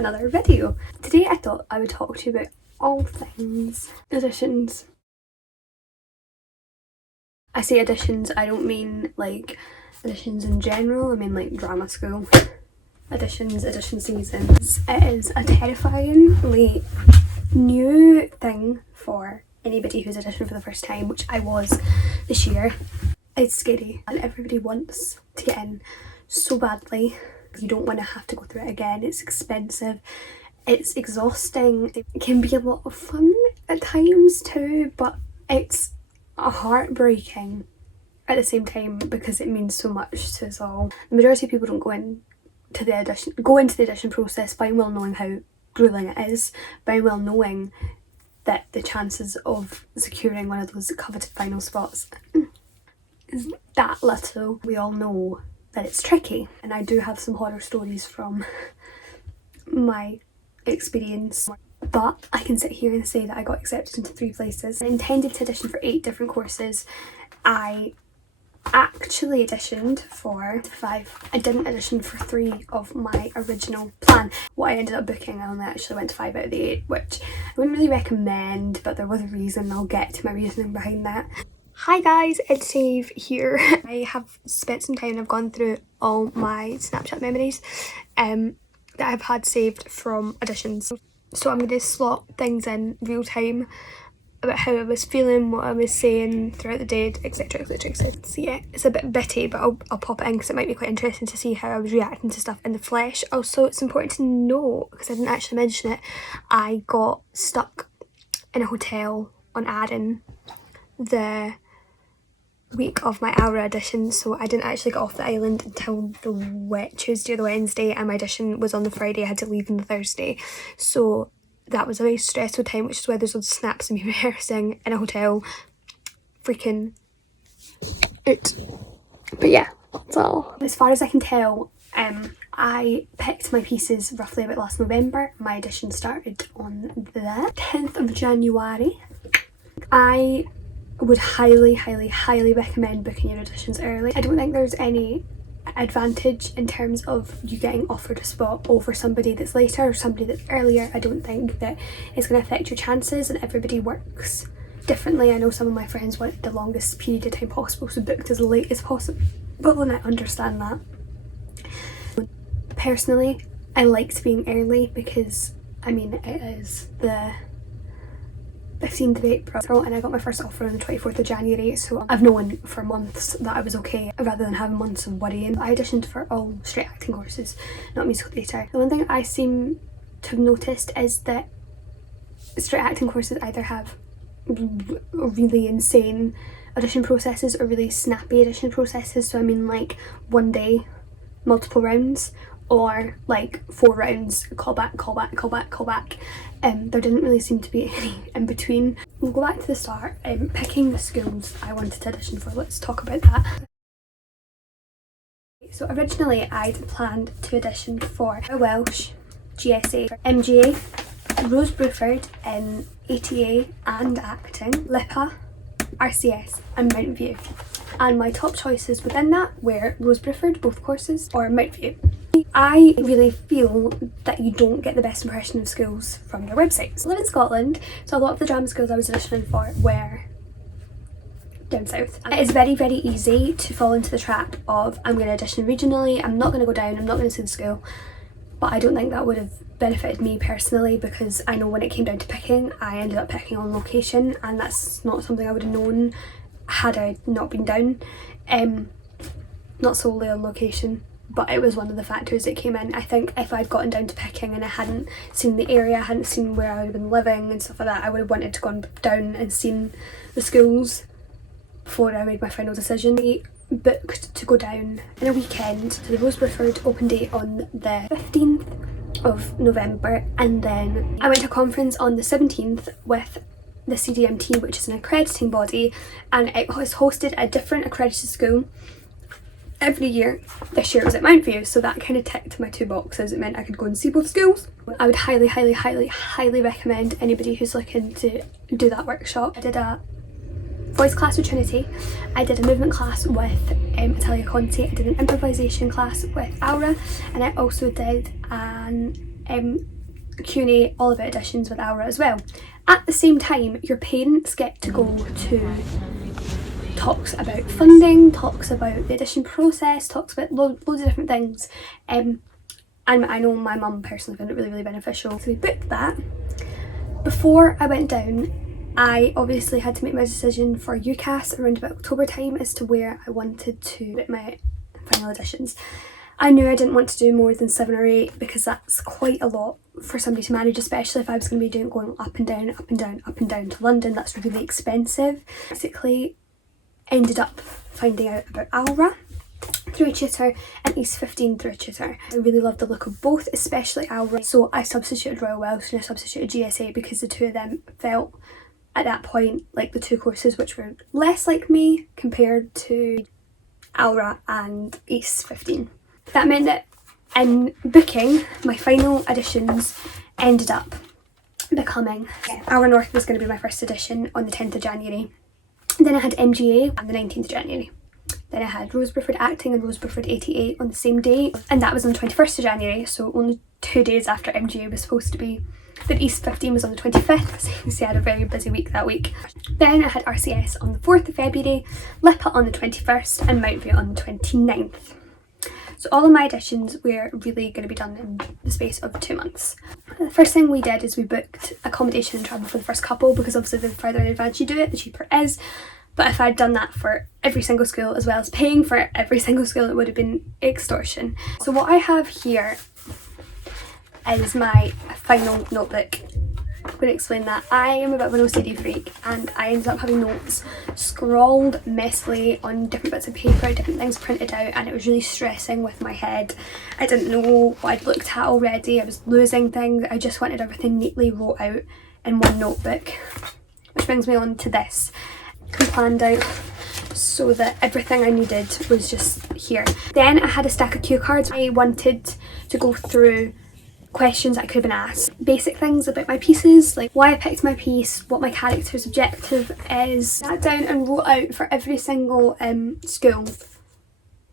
another video. Today I thought I would talk to you about all things auditions. I say auditions, I don't mean like auditions in general, I mean like drama school. Auditions, audition seasons. It is a terrifyingly new thing for anybody who's auditioned for the first time, which I was this year. It's scary and everybody wants to get in so badly. You don't want to have to go through it again. It's expensive, it's exhausting, it can be a lot of fun at times too, but it's heartbreaking at the same time because it means so much to us all. The majority of people don't go into the audition process fine well knowing how grueling it is, fine well knowing that the chances of securing one of those coveted final spots is that little. We all know that it's tricky, and I do have some horror stories from my experience, but I can sit here and say that I got accepted into 3 places. I intended to audition for 8 different courses. I actually auditioned for 5. I didn't audition for 3 of my original plan. What I ended up booking, I only actually went to 5 out of the 8, which I wouldn't really recommend, but there was a reason. I'll get to my reasoning behind that. Hi guys, it's Steve here. I have spent some time and I've gone through all my Snapchat memories that I've had saved from auditions. So I'm going to slot things in real time about how I was feeling, what I was saying throughout the day, etc, etc, etc. So yeah, it's a bit bitty, but I'll pop it in because it might be quite interesting to see how I was reacting to stuff in the flesh. Also, it's important to note, because I didn't actually mention it, I got stuck in a hotel on Arran the week of my Aura audition, so I didn't actually get off the island until the Tuesday or the Wednesday, and my audition was on the Friday. I had to leave on the Thursday, so that was a very stressful time, which is why there's loads of snaps of me rehearsing in a hotel, freaking out. But yeah, that's all. As far as I can tell, I picked my pieces roughly about last November. My audition started on the 10th of January. I would highly recommend booking your auditions early. I don't think there's any advantage in terms of you getting offered a spot over somebody that's later or somebody that's earlier. I don't think that it's going to affect your chances, and everybody works differently. I know some of my friends want the longest period of time possible, so booked as late as possible, and I understand that. Personally, I liked being early because, I mean, it is the 15th of April and I got my first offer on the 24th of January, so I've known for months that I was okay rather than having months of worrying. I auditioned for all straight acting courses, not musical theatre. The one thing I seem to have noticed is that straight acting courses either have really insane audition processes or really snappy audition processes. So I mean like one day, multiple rounds, or like 4 rounds, call back. There didn't really seem to be any in between. We'll go back to the start. Picking the schools I wanted to audition for, let's talk about that. So originally I'd planned to audition for Welsh, GSA, MGA, Rose Bruford in ATA and acting, LIPA, RCS and Mount View. And my top choices within that were Rose Bruford, both courses, or Mount View. I really feel that you don't get the best impression of schools from their websites. I live in Scotland, so a lot of the drama schools I was auditioning for were down south. It is very easy to fall into the trap of, I'm going to audition regionally, I'm not going to go down, I'm not going to see the school. But I don't think that would have benefited me personally, because I know when it came down to picking, I ended up picking on location, and that's not something I would have known had I not been down. Not solely on location, but it was one of the factors that came in. I think if I'd gotten down to picking and I hadn't seen the area, I hadn't seen where I would have been living and stuff like that, I would have wanted to go down and seen the schools before I made my final decision. I booked to go down in a weekend to the Rose Bruford open day on the 15th of November, and then I went to a conference on the 17th with the CDMT, which is an accrediting body, and it was hosted at a different accredited school every year. This year it was at Mount View, so that kind of ticked my 2 boxes. It meant I could go and see both schools. I would highly recommend anybody who's looking to do that workshop. I did a voice class with Trinity, I did a movement class with Italia Conti, I did an improvisation class with Aura, and I also did an Q&A all about auditions with Aura as well. At the same time, your parents get to go to talks about funding, talks about the audition process, talks about loads of different things. And I know my mum personally found it really, really beneficial. So we booked that. Before I went down, I obviously had to make my decision for UCAS around about October time as to where I wanted to book my final auditions. I knew I didn't want to do more than 7 or 8 because that's quite a lot for somebody to manage, especially if I was going to be going up and down, up and down, up and down to London. That's really expensive. Basically, ended up finding out about Aura through a tutor and East 15 through a tutor. I really loved the look of both, especially Aura. So I substituted Royal Welsh and I substituted GSA because the two of them felt at that point like the two courses which were less like me compared to Aura and East 15. That meant that in booking, my final auditions ended up becoming Aura North was going to be my first audition on the 10th of January. Then I had MGA on the 19th of January. Then I had Rose Bruford Acting and Rose Bruford 88 on the same day, and that was on the 21st of January, so only 2 days after MGA was supposed to be. Then East 15 was on the 25th, so you can see I had a very busy week that week. Then I had RCS on the 4th of February, LIPA on the 21st and Mountview on the 29th. So all of my auditions were really going to be done in the space of 2 months. The first thing we did is we booked accommodation and travel for the first couple, because obviously the further in advance you do it, the cheaper it is. But if I'd done that for every single school as well as paying for every single school, it would have been extortion. So what I have here is my final notebook. I'm going to explain that. I am a bit of an OCD freak and I ended up having notes scrawled messily on different bits of paper, different things printed out, and it was really stressing with my head. I didn't know what I'd looked at already, I was losing things. I just wanted everything neatly wrote out in one notebook. Which brings me on to this. I planned out so that everything I needed was just here. Then I had a stack of cue cards. I wanted to go through questions that I could have been asked. Basic things about my pieces, like why I picked my piece, what my character's objective is. Sat down and wrote out for every single school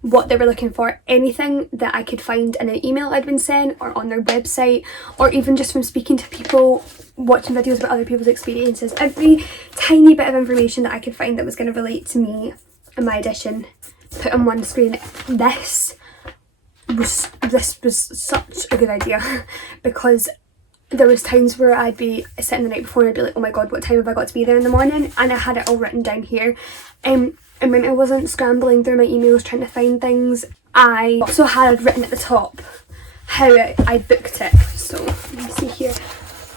what they were looking for, anything that I could find in an email I'd been sent or on their website, or even just from speaking to people, watching videos about other people's experiences. Every tiny bit of information that I could find that was going to relate to me and my audition, put on one screen. This was such a good idea because there was times where I'd be sitting the night before and I'd be like, oh my god, what time have I got to be there in the morning? And I had it all written down here. And when I wasn't scrambling through my emails trying to find things, I also had written at the top how I booked it. So let me see here,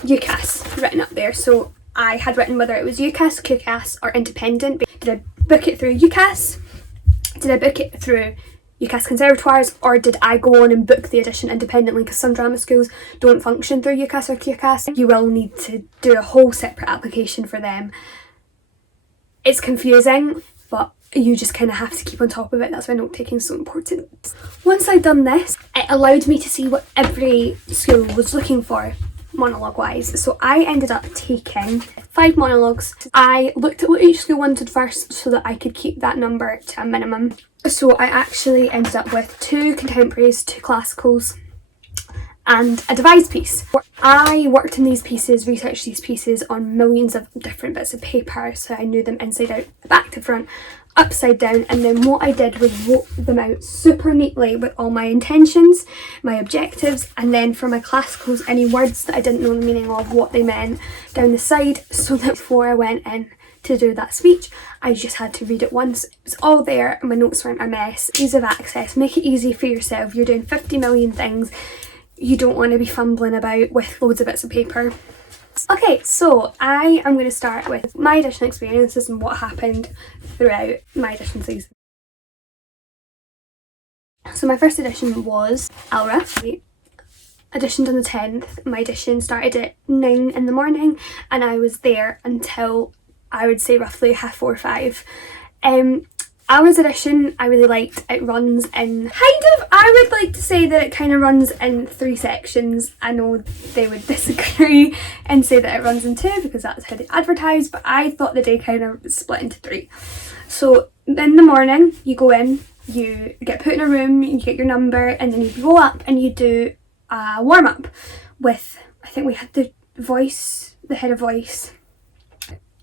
UCAS written up there. So I had written whether it was UCAS, QCAS or independent. Did I book it through UCAS? Did I book it through UCAS Conservatoires, or did I go on and book the audition independently? Because some drama schools don't function through UCAS or QCAS. You will need to do a whole separate application for them. It's confusing, but you just kind of have to keep on top of it. That's why note taking is so important. Once I'd done this, it allowed me to see what every school was looking for monologue wise. So I ended up taking 5 monologues. I looked at what each school wanted first so that I could keep that number to a minimum. So I actually ended up with 2 contemporaries, 2 classicals and a devised piece. I worked in these pieces, researched these pieces on millions of different bits of paper, so I knew them inside out, back to front, upside down, and then what I did was wrote them out super neatly with all my intentions, my objectives, and then for my classicals, any words that I didn't know the meaning of, what they meant, down the side, so that before I went in to do that speech, I just had to read it once. It was all there and my notes weren't a mess. Ease of access, make it easy for yourself. You're doing 50 million things. You don't want to be fumbling about with loads of bits of paper. Okay, so I am going to start with my audition experiences and what happened throughout my audition season. So my first audition was Aura. I auditioned on the 10th. My audition started at 9 in the morning and I was there until I would say roughly 4:30. Aura's audition I really liked. It runs in I would like to say that it kind of runs in 3 sections. I know they would disagree and say that it runs in 2 because that's how they advertise, but I thought the day kind of split into 3. So in the morning you go in, you get put in a room, you get your number, and then you go up and you do a warm-up. with, I think we had the head of voice,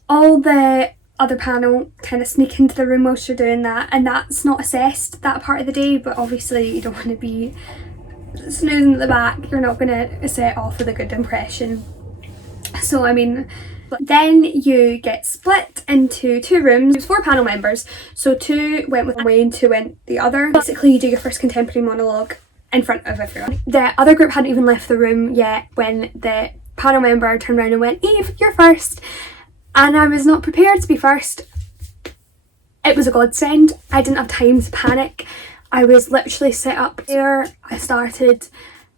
all the other panel kind of sneak into the room whilst you're doing that, and that's not assessed that part of the day, but obviously you don't want to be snoozing at the back, you're not going to set off with a good impression. So I mean, then you get split into 2 rooms. There's 4 panel members, so 2 went one way and 2 went the other. Basically you do your first contemporary monologue in front of everyone. The other group hadn't even left the room yet when the panel member turned around and went, "Eve, you're first." And I was not prepared to be first. It was a godsend. I didn't have time to panic. I was literally set up there. I started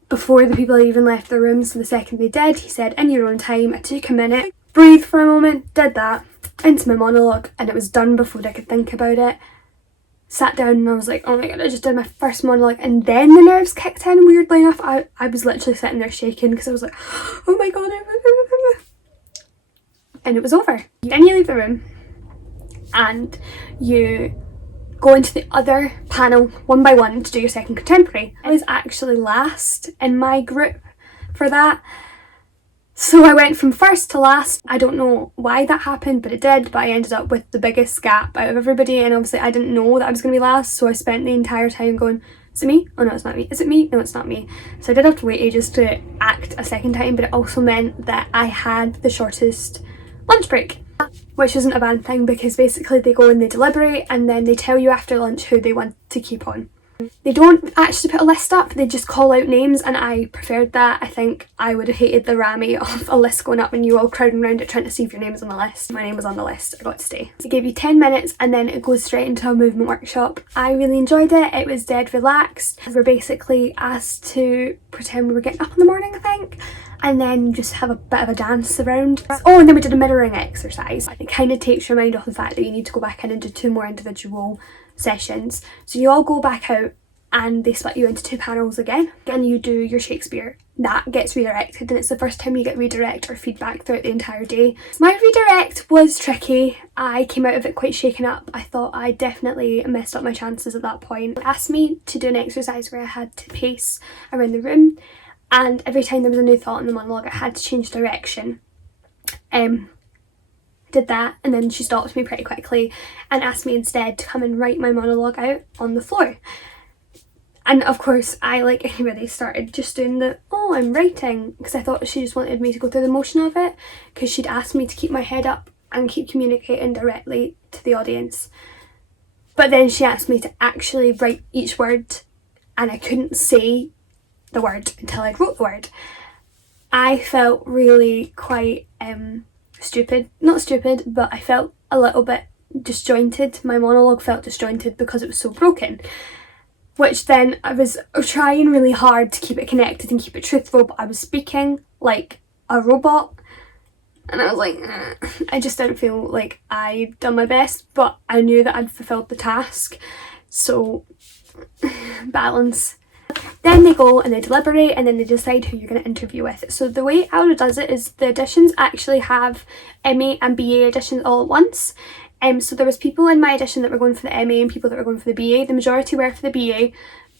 before the people had even left the room, so the second they did, he said, "In your own time." I took a minute, breathed for a moment, did that, into my monologue, and it was done before I could think about it. Sat down and I was like, oh my god, I just did my first monologue, and then the nerves kicked in, weirdly enough. I was literally sitting there shaking because I was like, oh my god. And it was over. Then you leave the room and you go into the other panel one by one to do your second contemporary. I was actually last in my group for that. So I went from first to last. I don't know why that happened, but it did. But I ended up with the biggest gap out of everybody, and obviously I didn't know that I was going to be last, so I spent the entire time going, is it me? Oh no, it's not me. Is it me? No, it's not me. So I did have to wait ages to act a second time, but it also meant that I had the shortest lunch break, which isn't a bad thing because basically they go and they deliberate and then they tell you after lunch who they want to keep on. They don't actually put a list up, they just call out names, and I preferred that. I think I would have hated the rammy of a list going up and you all crowding around it trying to see if your name was on the list. My name was on the list, I got to stay. It gave you 10 minutes and then it goes straight into a movement workshop. I really enjoyed it, it was dead relaxed. We were basically asked to pretend we were getting up in the morning, I think, and then just have a bit of a dance around. Oh, and then we did a mirroring exercise. It kind of takes your mind off the fact that you need to go back in and do 2 more individual sessions. So you all go back out and they split you into 2 panels again and you do your Shakespeare. That gets redirected and it's the first time you get redirect or feedback throughout the entire day. My redirect was tricky. I came out of it quite shaken up. I thought I definitely messed up my chances at that point. They asked me to do an exercise where I had to pace around the room, and every time there was a new thought in the monologue I had to change direction. Did that, and then she stopped me pretty quickly and asked me instead to come and write my monologue out on the floor. And of course I, like anybody, started just doing the, oh, I'm writing, because I thought she just wanted me to go through the motion of it, because she'd asked me to keep my head up and keep communicating directly to the audience. But then she asked me to actually write each word, and I couldn't say the word until I wrote the word. I felt really quite stupid. Not stupid, but I felt a little bit disjointed. My monologue felt disjointed because it was so broken. Which then I was trying really hard to keep it connected and keep it truthful, but I was speaking like a robot. And I was like, I just didn't feel like I'd done my best, but I knew that I'd fulfilled the task. So, balance. Then they go and they deliberate and then they decide who you're going to interview with. So the way Aura does it is the auditions actually have MA and BA auditions all at once. So there was people in my audition that were going for the MA and people that were going for the BA. The majority were for the BA,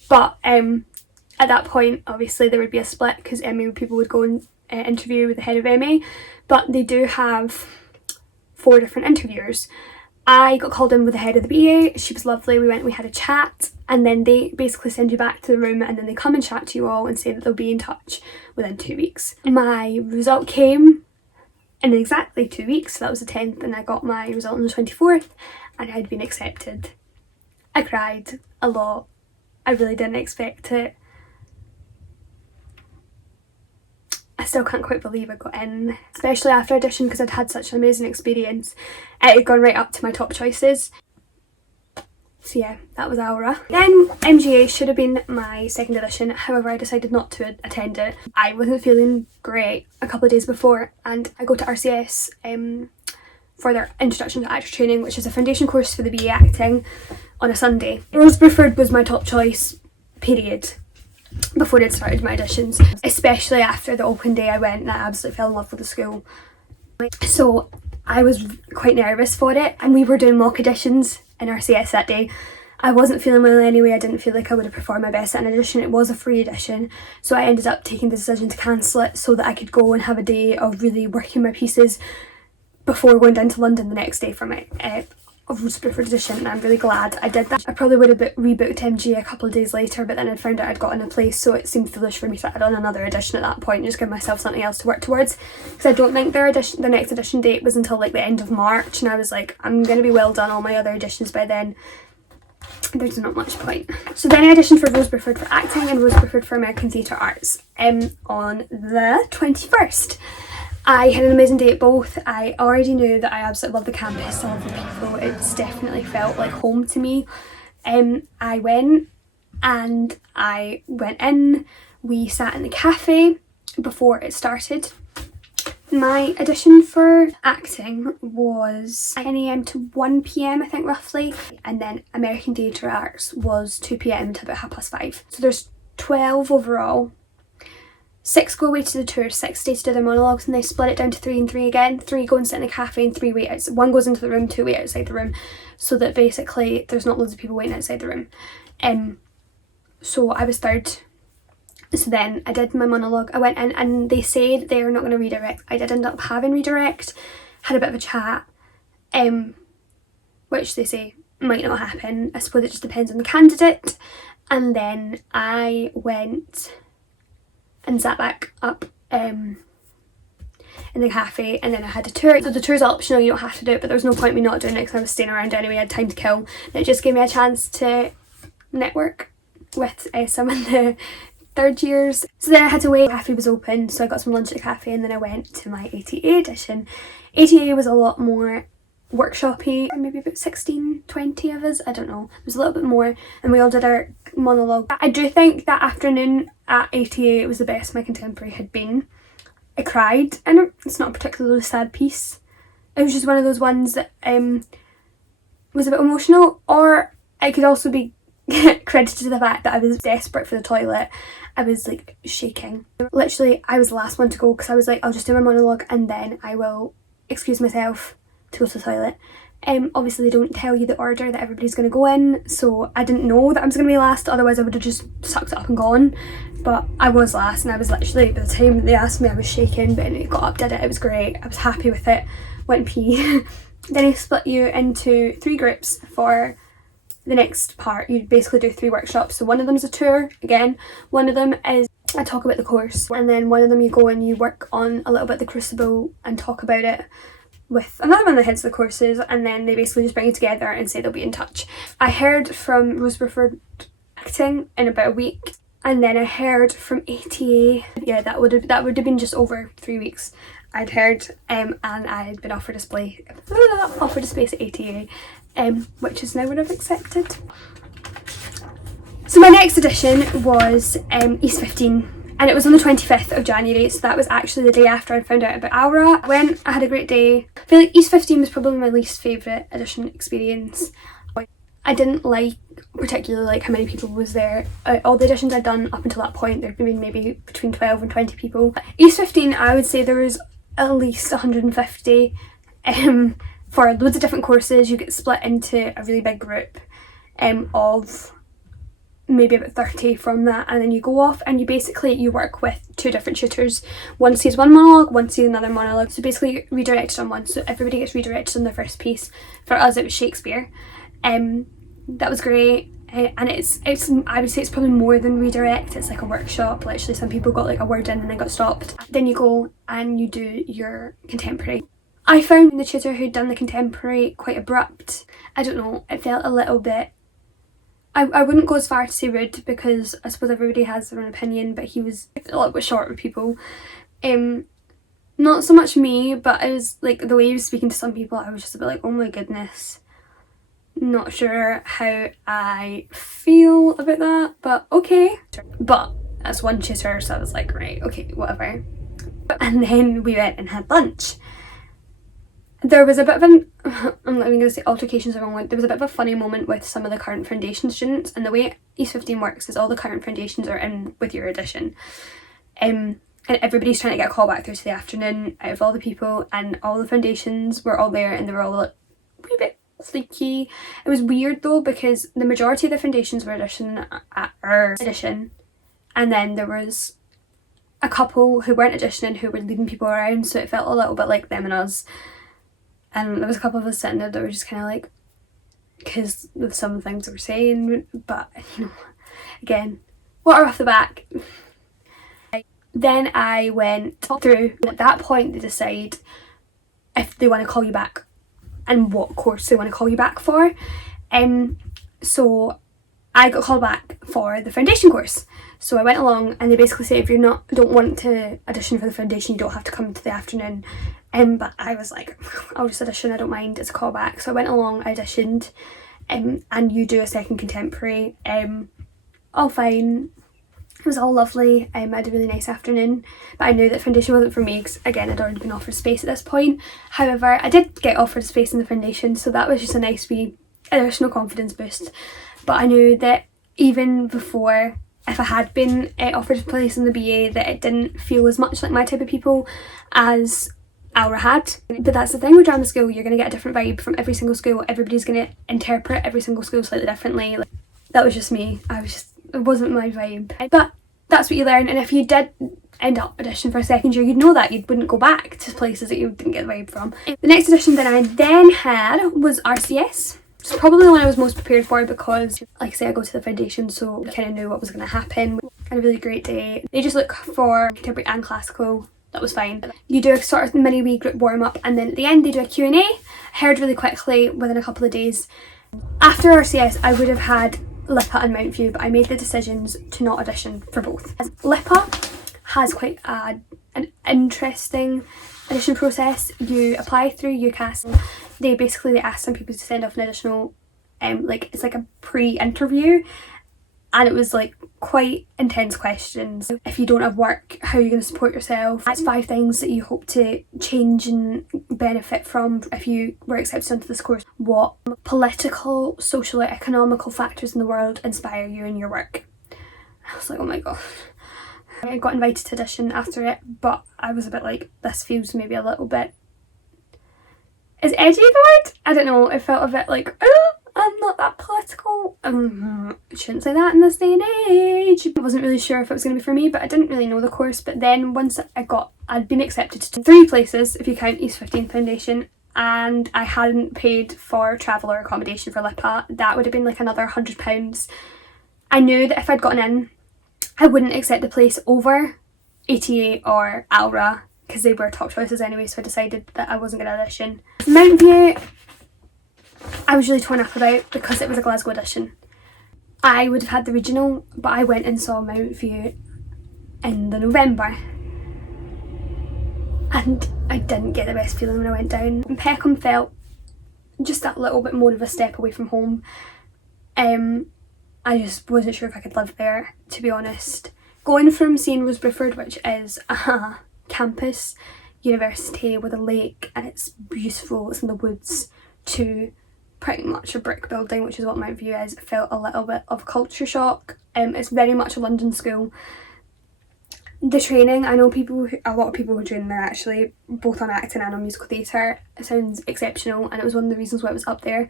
but at that point obviously there would be a split because MA people would go and interview with the head of MA, but they do have 4 different interviewers. I got called in with the head of the BA. She was lovely. We went and we had a chat, and then they basically send you back to the room and then they come and chat to you all and say that they'll be in touch within 2 weeks. My result came in exactly 2 weeks, so that was the 10th, and I got my result on the 24th and I'd been accepted. I cried a lot. I really didn't expect it. I still can't quite believe I got in, especially after audition because I'd had such an amazing experience. It had gone right up to my top choices. So yeah, that was Aura. Then MGA should have been my second audition, however I decided not to attend it. I wasn't feeling great a couple of days before, and I go to RCS for their Introduction to Actor Training, which is a foundation course for the BA acting, on a Sunday. Rose Bruford was my top choice, period, before I'd started my auditions. Especially after the open day I went and I absolutely fell in love with the school. So I was quite nervous for it, and we were doing mock auditions in RCS that day, I wasn't feeling well anyway. I didn't feel like I would have performed my best at an audition. It was a free audition, so I ended up taking the decision to cancel it so that I could go and have a day of really working my pieces before going down to London the next day for my Rose Bruford audition, and I'm really glad I did that. I probably would have rebooked MG a couple of days later, but then I'd found out I'd gotten a place, so it seemed foolish for me to add on another audition at that point and just give myself something else to work towards, because I don't think the next audition date was until like the end of March, and I was like, I'm going to be well done all my other auditions by then. There's not much point. So then I auditioned for Rose Bruford for acting and Rose Bruford for American Theatre Arts on the 21st. I had an amazing day at both. I already knew that I absolutely love the campus, I love the people. It's definitely felt like home to me. I went in, we sat in the cafe before it started. My audition for acting was 10 AM to 1 PM, I think, roughly, and then American Theatre Arts was 2 PM to about 5:30. So there's 12 overall. 6 go away to the tour, 6 stay to do their monologues, and they split it down to 3 and 3 again. 3 go and sit in the cafe and 3 wait outside. 1 goes into the room, 2 wait outside the room, so that basically there's not loads of people waiting outside the room. So I was third. So then I did my monologue. I went in and they said they're not going to redirect. I did end up having redirect, had a bit of a chat, which they say might not happen. I suppose it just depends on the candidate. And then I went and sat back up in the cafe, and then I had a tour. So the tour's optional, you don't have to do it, but there was no point me not doing it because I was staying around anyway, I had time to kill. And it just gave me a chance to network with some of the third years. So then I had to wait, the cafe was open, so I got some lunch at the cafe, and then I went to my ATA audition. ATA was a lot more workshopy, maybe about 16, 20 of us, I don't know. It was a little bit more, and we all did our monologue. I do think that afternoon at ATA it was the best my contemporary had been. I cried, and it's not a particularly sad piece. It was just one of those ones that was a bit emotional, or it could also be credited to the fact that I was desperate for the toilet. I was like shaking. Literally, I was the last one to go because I was like, I'll just do my monologue and then I will excuse myself to go to the toilet. Obviously they don't tell you the order that everybody's going to go in, so I didn't know that I was going to be last, otherwise I would have just sucked it up and gone. But I was last, and I was literally, by the time they asked me, I was shaking, but anyway, got up, did it, it was great, I was happy with it, went and pee. Then he split you into 3 groups for the next part. You basically do 3 workshops. So one of them is a tour, again, one of them is a talk about the course, and then one of them you go and you work on a little bit of the Crucible and talk about it with another one of the heads of the courses, and then they basically just bring you together and say they'll be in touch. I heard from Rose Bruford acting in about a week, and then I heard from ATA. Yeah, that would have been just over 3 weeks. I'd heard, and I had been offered a space at ATA, which is now what I've accepted. So my next audition was East 15. And it was on the 25th of January, so that was actually the day after I found out about Aura. I went, I had a great day. I feel like East 15 was probably my least favourite audition experience. I didn't particularly like how many people was there. All the auditions I'd done up until that point, there'd been maybe between 12 and 20 people. East 15, I would say there was at least 150 for loads of different courses. You get split into a really big group of maybe about 30 from that, and then you go off and you work with 2 different tutors. One sees one monologue, one sees another monologue, so basically you're redirected on one, so everybody gets redirected on their first piece. For us it was Shakespeare. That was great, and it's I would say it's probably more than redirect. It's like a workshop. Literally some people got like a word in and then got stopped. Then you go and you do your contemporary. I found the tutor who'd done the contemporary quite abrupt. I don't know, it felt a little bit, I wouldn't go as far to say rude, because I suppose everybody has their own opinion, but he was a little bit short with people. Not so much me, but I was like, the way he was speaking to some people, I was just a bit like, oh my goodness. Not sure how I feel about that, but okay. But that's one tutor, so I was like, right, okay, whatever. And then we went and had lunch. There was a bit of I'm not even going to say altercation's the wrong word. There was a bit of a funny moment with some of the current foundation students, and the way East 15 works is all the current foundations are in with your audition. And everybody's trying to get a call back through to the afternoon out of all the people, and all the foundations were all there, and they were all a wee bit cliquey. It was weird though, because the majority of the foundations were audition at our audition, and then there was a couple who weren't auditioning who were leading people around, so it felt a little bit like them and us. And there was a couple of us sitting there that were just kind of like, because of some of the things they were saying, but you know, again, water off the back. Then I went through. At that point they decide if they want to call you back and what course they want to call you back for. So I got called back for the foundation course. So I went along, and they basically say if you don't want to audition for the foundation, you don't have to come to the afternoon. But I was like, I'll just audition, I don't mind, it's a callback. So I went along, I auditioned, and you do a second contemporary. All fine. It was all lovely. I had a really nice afternoon, but I knew that foundation wasn't for me because, again, I'd already been offered space at this point. However, I did get offered space in the foundation, so that was just a nice wee additional confidence boost. But I knew that even before, if I had been offered a place in the BA, that it didn't feel as much like my type of people as Aura had. But that's the thing with drama school, you're going to get a different vibe from every single school. Everybody's going to interpret every single school slightly differently. Like, that was just me. It wasn't my vibe. But that's what you learn, and if you did end up auditioning for a second year, you'd know that. You wouldn't go back to places that you didn't get the vibe from. The next audition that I then had was RCS. It's probably the one I was most prepared for because, like I say, I go to the foundation, so I kind of knew what was going to happen. I had a really great day. They just look for contemporary and classical. That was fine. You do a sort of mini wee group warm up, and then at the end they do a Q&A. I heard really quickly within a couple of days. After RCS, I would have had LIPA and Mount View, but I made the decisions to not audition for both. LIPA has quite an interesting audition process. You apply through UCAS. They ask some people to send off an additional, it's like a pre-interview, and it was like quite intense questions. If you don't have work, how are you going to support yourself? That's 5 things that you hope to change and benefit from if you were accepted onto this course. What political, social, or economical factors in the world inspire you in your work? I was like, oh my god. I got invited to audition after it, but I was a bit like, this feels maybe a little bit... Is edgy the word? I don't know, it felt a bit like, oh, I'm not that political. I shouldn't say that in this day and age. I wasn't really sure if it was going to be for me, but I didn't really know the course. But then once I'd been accepted to 3 places, if you count East 15 Foundation, and I hadn't paid for travel or accommodation for LIPA, that would have been like another £100. I knew that if I'd gotten in, I wouldn't accept the place over ATA or Aura, because they were top choices anyway, so I decided that I wasn't going to audition. Mount View, I was really torn up about because it was a Glasgow audition. I would have had the regional, but I went and saw Mount View in the November, and I didn't get the best feeling when I went down. And Peckham felt just that little bit more of a step away from home. I just wasn't sure if I could live there, to be honest. Going from seeing Rose Bruford, which is a campus university with a lake and it's beautiful, it's in the woods, to pretty much a brick building, which is what Mount View is, felt a little bit of culture shock. It's very much a London school. The training, I know a lot of people who train there actually, both on acting and on musical theatre. It sounds exceptional, and it was one of the reasons why it was up there.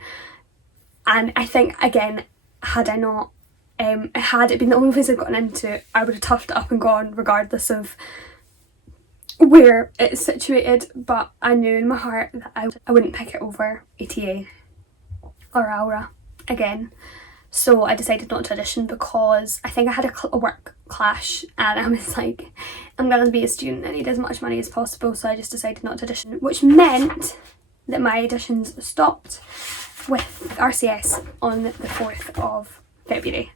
And I think, again, had it been the only place I'd gotten into, I would have toughed it up and gone regardless of where it's situated. But I knew in my heart that I wouldn't pick it over ATA or Aura again. So I decided not to audition because I think I had a work clash, and I was like, I'm going to be a student, I need as much money as possible, so I just decided not to audition, which meant that my auditions stopped with RCS on the 4th of February.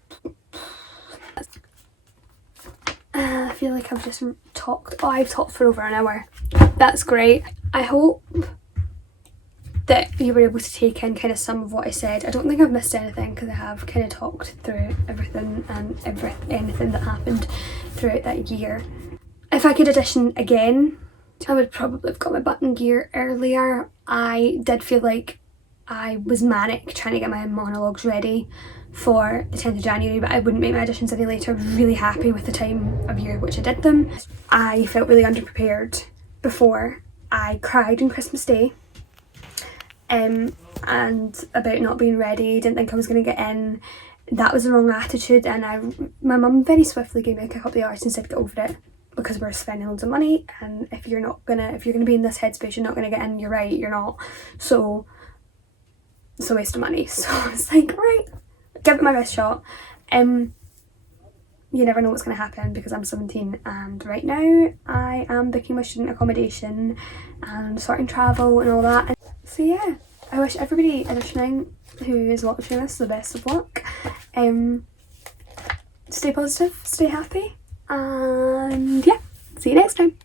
I feel like I've just I've talked for over an hour. That's great. I hope that you were able to take in kind of some of what I said. I don't think I've missed anything because I have kind of talked through everything and anything that happened throughout that year. If I could audition again, I would probably have got my button gear earlier. I did feel like I was manic trying to get my monologues ready for the 10th of January, but I wouldn't make my auditions any later. I was really happy with the time of year which I did them. I felt really underprepared before. I cried on Christmas Day. and about not being ready, didn't think I was going to get in. That was the wrong attitude, and my mum very swiftly gave me a kick up the arse and said get over it, because we're spending loads of money, and if you're gonna be in this headspace, you're not gonna get in. You're right, you're not. So it's a waste of money. So I was like, right, give it my best shot. You never know what's going to happen, because I'm 17 and right now I am booking my student accommodation and sorting travel and all that. So yeah, I wish everybody auditioning who is watching this the best of luck. Stay positive, stay happy, and yeah, see you next time.